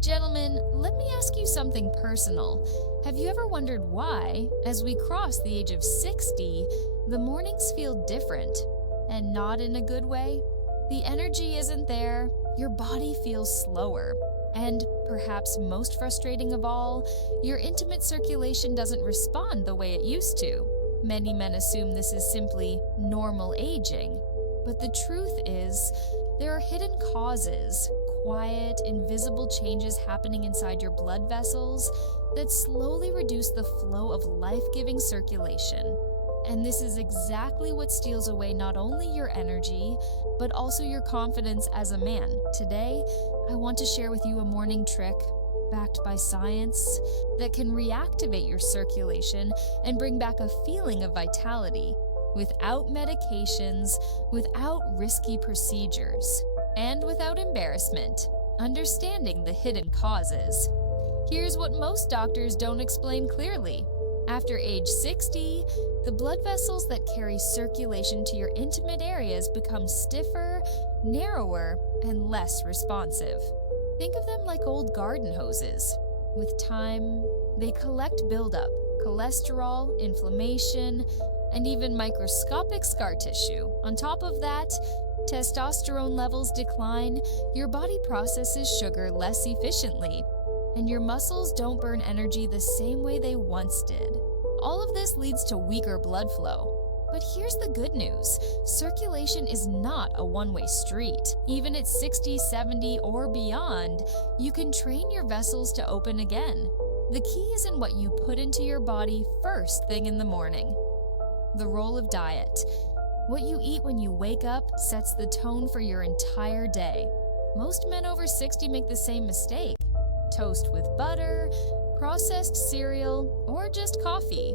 Gentlemen, let me ask you something personal. Have you ever wondered why, as we cross the age of 60, the mornings feel different? And not in a good way? The energy isn't there, your body feels slower. And perhaps most frustrating of all, your intimate circulation doesn't respond the way it used to. Many men assume this is simply normal aging. But the truth is, there are hidden causes, quiet, invisible changes happening inside your blood vessels that slowly reduce the flow of life-giving circulation. And this is exactly what steals away not only your energy, but also your confidence as a man. Today, I want to share with you a morning trick, backed by science, that can reactivate your circulation and bring back a feeling of vitality, without medications, without risky procedures, and without embarrassment, understanding the hidden causes. Here's what most doctors don't explain clearly. After age 60, the blood vessels that carry circulation to your intimate areas become stiffer, narrower, and less responsive. Think of them like old garden hoses. With time, they collect buildup, cholesterol, inflammation, and even microscopic scar tissue. On top of that, testosterone levels decline, your body processes sugar less efficiently, and your muscles don't burn energy the same way they once did. All of this leads to weaker blood flow. But here's the good news. Circulation is not a one-way street. Even at 60, 70, or beyond, you can train your vessels to open again. The key is in what you put into your body first thing in the morning. The role of diet. What you eat when you wake up sets the tone for your entire day. Most men over 60 make the same mistake. Toast with butter, processed cereal, or just coffee.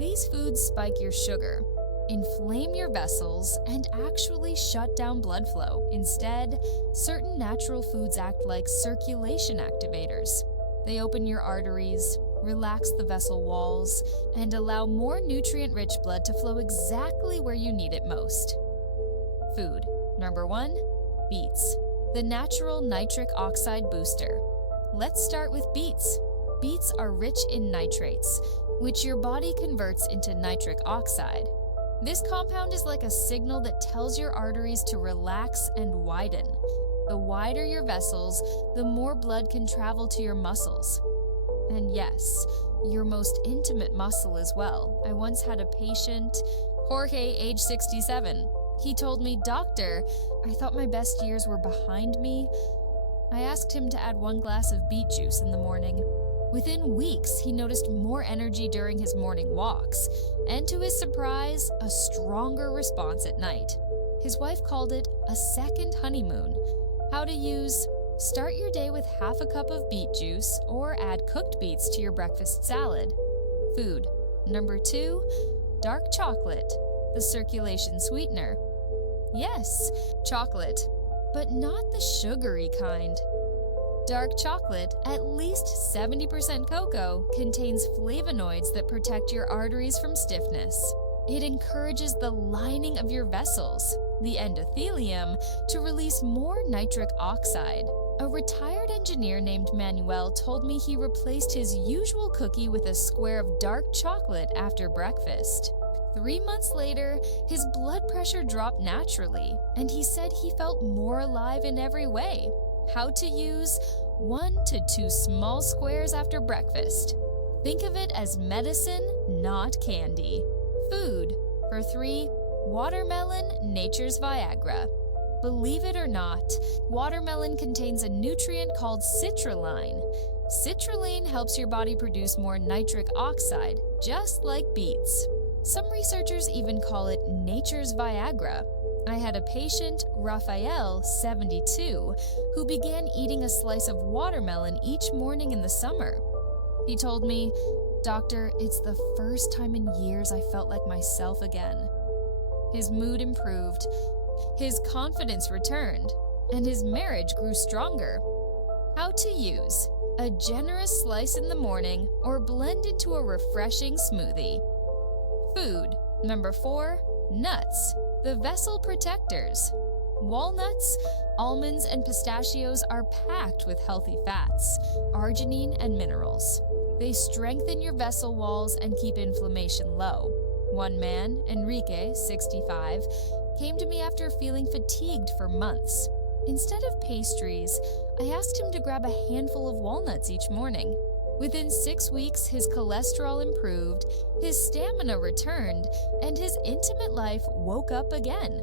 These foods spike your sugar, inflame your vessels, and actually shut down blood flow. Instead, certain natural foods act like circulation activators. They open your arteries, relax the vessel walls, and allow more nutrient-rich blood to flow exactly where you need it most. Food. Number 1, beets, the natural nitric oxide booster. Let's start with beets. Beets are rich in nitrates, which your body converts into nitric oxide. This compound is like a signal that tells your arteries to relax and widen. The wider your vessels, the more blood can travel to your muscles. And yes, your most intimate muscle as well. I once had a patient, Jorge, age 67. He told me, "Doctor, I thought my best years were behind me." I asked him to add 1 glass of beet juice in the morning. Within weeks, he noticed more energy during his morning walks, and to his surprise, a stronger response at night. His wife called it a second honeymoon. How to use: start your day with half a cup of beet juice or add cooked beets to your breakfast salad. Food. Number 2, dark chocolate, the circulation sweetener. Yes, chocolate, but not the sugary kind. Dark chocolate, at least 70% cocoa, contains flavonoids that protect your arteries from stiffness. It encourages the lining of your vessels, the endothelium, to release more nitric oxide. A retired engineer named Manuel told me he replaced his usual cookie with a square of dark chocolate after breakfast. 3 months later, his blood pressure dropped naturally, and he said he felt more alive in every way. How to use: 1 to 2 small squares after breakfast. Think of it as medicine, not candy. Food. For 3, watermelon, nature's Viagra. Believe it or not, watermelon contains a nutrient called citrulline. Citrulline helps your body produce more nitric oxide, just like beets. Some researchers even call it nature's Viagra. I had a patient, Raphael, 72, who began eating a slice of watermelon each morning in the summer. He told me, "Doctor, it's the first time in years I felt like myself again." His mood improved, his confidence returned, and his marriage grew stronger. How to use: a generous slice in the morning or blend into a refreshing smoothie. Food. Number 4, nuts, the vessel protectors. Walnuts, almonds, and pistachios are packed with healthy fats, arginine, and minerals. They strengthen your vessel walls and keep inflammation low. One man, Enrique, 65, came to me after feeling fatigued for months. Instead of pastries, I asked him to grab a handful of walnuts each morning. Within 6 weeks, his cholesterol improved, his stamina returned, and his intimate life woke up again.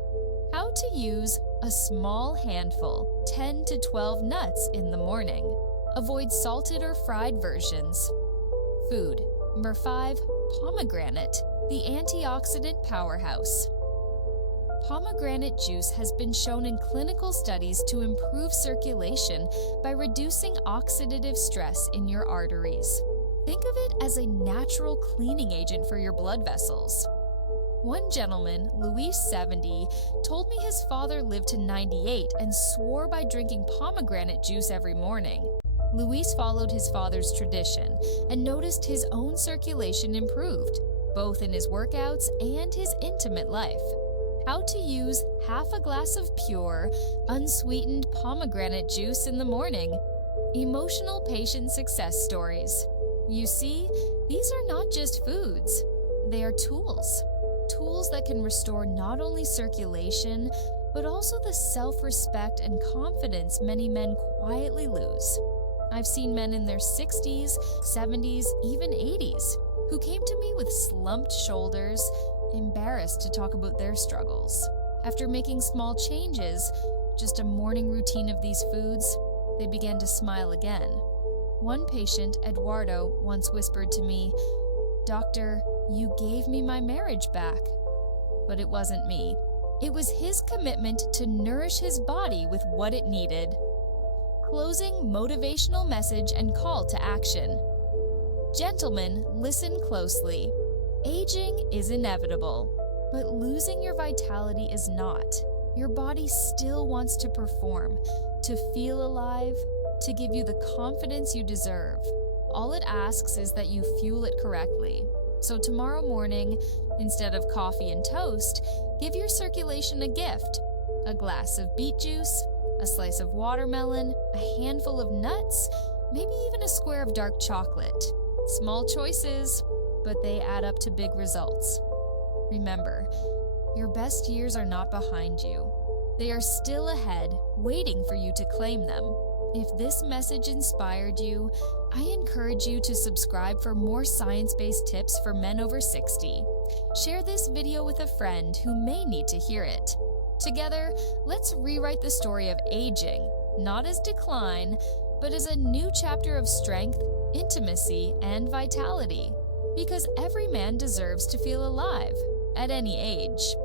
How to use a small handful, 10 to 12 nuts in the morning. Avoid salted or fried versions. Food. Number 5, pomegranate, the antioxidant powerhouse. Pomegranate juice has been shown in clinical studies to improve circulation by reducing oxidative stress in your arteries. Think of it as a natural cleaning agent for your blood vessels. One gentleman, Luis, 70, told me his father lived to 98 and swore by drinking pomegranate juice every morning. Luis followed his father's tradition and noticed his own circulation improved, both in his workouts and his intimate life. How to use half a glass of pure, unsweetened pomegranate juice in the morning. Emotional patient success stories. You see, these are not just foods, they are tools. Tools that can restore not only circulation, but also the self-respect and confidence many men quietly lose. I've seen men in their 60s, 70s, even 80s, who came to me with slumped shoulders, embarrassed to talk about their struggles. After making small changes, just a morning routine of these foods, they began to smile again. One patient, Eduardo, once whispered to me, "Doctor, you gave me my marriage back." But it wasn't me. It was his commitment to nourish his body with what it needed. Closing motivational message and call to action. Gentlemen, listen closely. Aging is inevitable, but losing your vitality is not. Your body still wants to perform, to feel alive, to give you the confidence you deserve. All it asks is that you fuel it correctly. So tomorrow morning, instead of coffee and toast, give your circulation a gift. A glass of beet juice, a slice of watermelon, a handful of nuts, maybe even a square of dark chocolate. Small choices, but they add up to big results. Remember, your best years are not behind you. They are still ahead, waiting for you to claim them. If this message inspired you, I encourage you to subscribe for more science-based tips for men over 60. Share this video with a friend who may need to hear it. Together, let's rewrite the story of aging, not as decline, but as a new chapter of strength, intimacy, and vitality. Because every man deserves to feel alive, at any age.